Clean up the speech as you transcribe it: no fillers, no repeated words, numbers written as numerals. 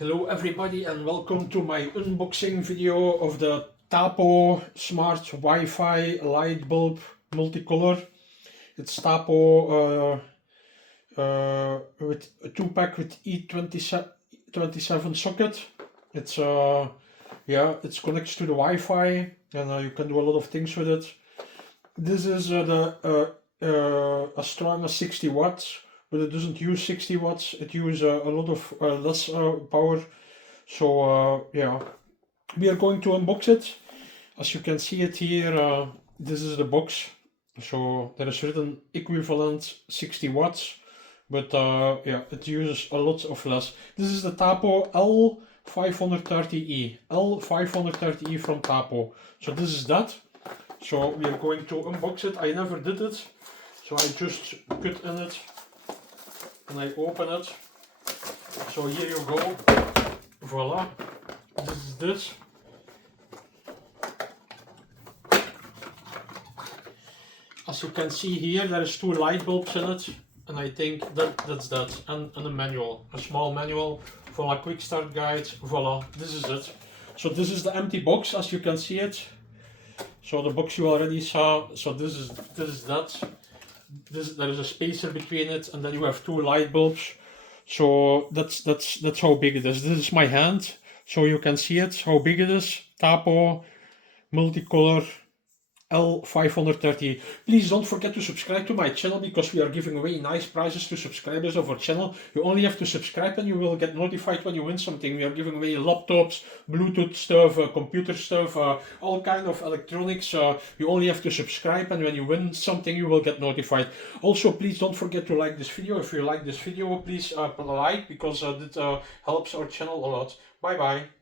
Hello everybody and welcome to my unboxing video of the Tapo Smart Wi-Fi light bulb multicolor. It's Tapo with a 2-pack with E27 socket. It's it connects to the Wi-Fi and you can do a lot of things with it. This is as strong as 60 watts. But it doesn't use 60 watts, it uses a lot of less power. So yeah, we are going to unbox it. As you can see it here, this is the box. So there is written equivalent 60 watts, but yeah, it uses a lot of less. This is the Tapo L530E, L530E from Tapo. So this is that. So we are going to unbox it. I never did it, so I just cut in it. And I open it. So here you go. Voila. This is this. As you can see here, there is 2 light bulbs in it, and I think that's that. And a manual, a small manual. Voila, quick start guide. Voila, this is it. So this is the empty box, as you can see it. So the box you already saw. So this is that. There is a spacer between it, and then you have 2 light bulbs. So that's how big it is. This is my hand, so you can see it, how big it is. Tapo Multicolor L530. Please don't forget to subscribe to my channel, because we are giving away nice prizes to subscribers of our channel. You only have to subscribe and you will get notified when you win something. We are giving away laptops, Bluetooth stuff, computer stuff, all kind of electronics. You only have to subscribe, and when you win something you will get notified. Also, please don't forget to like this video. If you like this video, please put a like, because it helps our channel a lot. Bye bye.